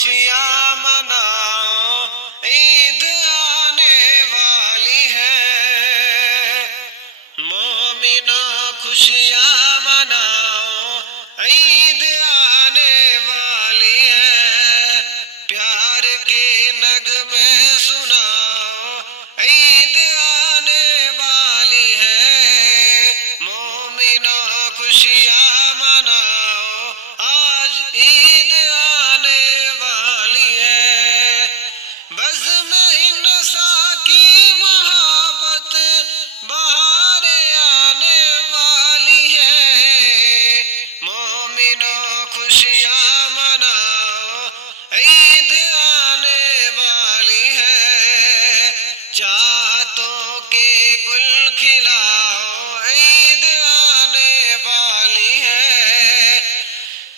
خوشیاں مناؤ، عید آنے والی ہے۔ مومنوں خوشیاں مناؤ، عید آنے والی ہے۔ پیار کے نغمے سناؤ، عید آنے والی ہے۔ مومنوں خوشیاں مناؤ، آج عید آنے والی ہے۔ بزم انسان کی محبت بہار آنے والی ہے۔ مومنوں خوشیاں مناؤ، عید آنے والی ہے۔ چاہتوں کے گل کھلاؤ، عید آنے والی ہے۔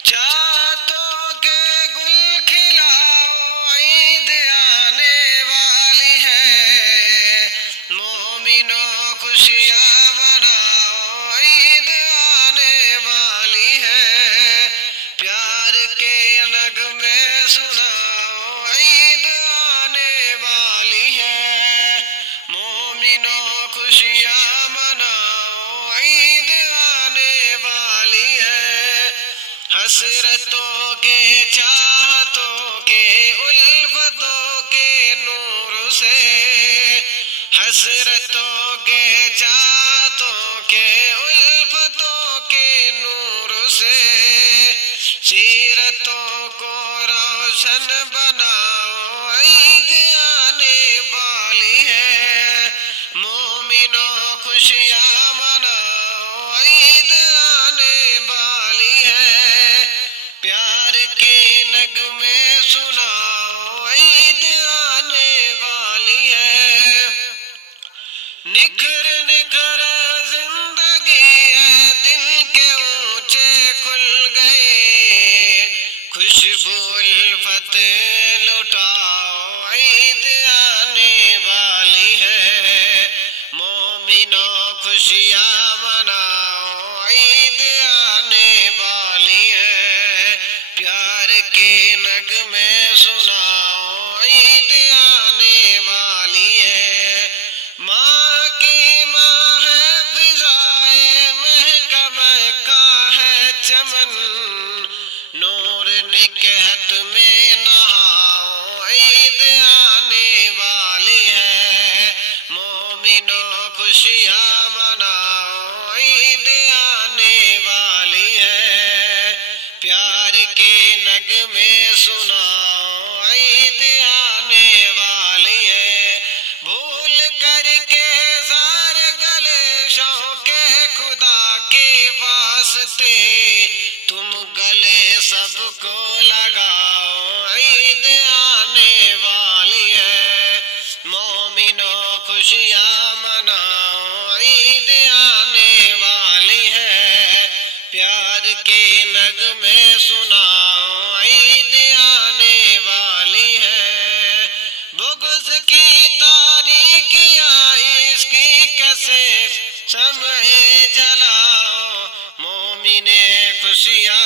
چاہتوں کے گل کھلاؤ، عید آنے والی ہے۔ مومنوں خوشیاں مناؤ، عید آنے والی ہے۔ پیار کے نغمے سناؤ، عید آنے والی ہے۔ مومنوں خوشیاں مناؤ، عید آنے والی ہے۔ حسرتوں کے چاہتوں کے الفتوں کے نور سے، حسرتوں کے چاہتوں کے الفتوں کے نور سے، سیرتوں کو روشن بناؤ، عید آنے والی ہے۔ مومنوں خوشیاں مناؤ، عید آنے والی ہے۔ پیار کے نغمے سناؤ، عید آنے والی ہے۔ نکھر نکھر زندگی ہے، دل کے اونچے کھل گئے۔ خوشبو الفت لٹاؤ، عید آنے والی ہے۔ مومنوں خوشیاں مناؤ، عید آنے والی ہے۔ پیار کے نغمے سناؤ، عید آنے والی ہے۔ ماں کی ماں ہے فضائے مہکا مہکا ہے چمن، نور نکہت میں نہاؤ، عید آنے والی ہے۔ مومنوں خوشیاں مناؤ، عید آنے والی ہے۔ پیار کے نغمے سناؤ، عید آنے والی ہے۔ بھول کر کے سارے گلے شوق خدا کے واسطے، تم گلے سب کو لگاؤ، عید آنے والی ہے۔ مومنوں خوشیاں مناؤ، عید آنے والی ہے۔ پیار کے نغمے سناؤ، عید آنے والی ہے۔ بغض کی تاریکیاں اس کی کیسے شمع جلاؤ، مومن خوشیاں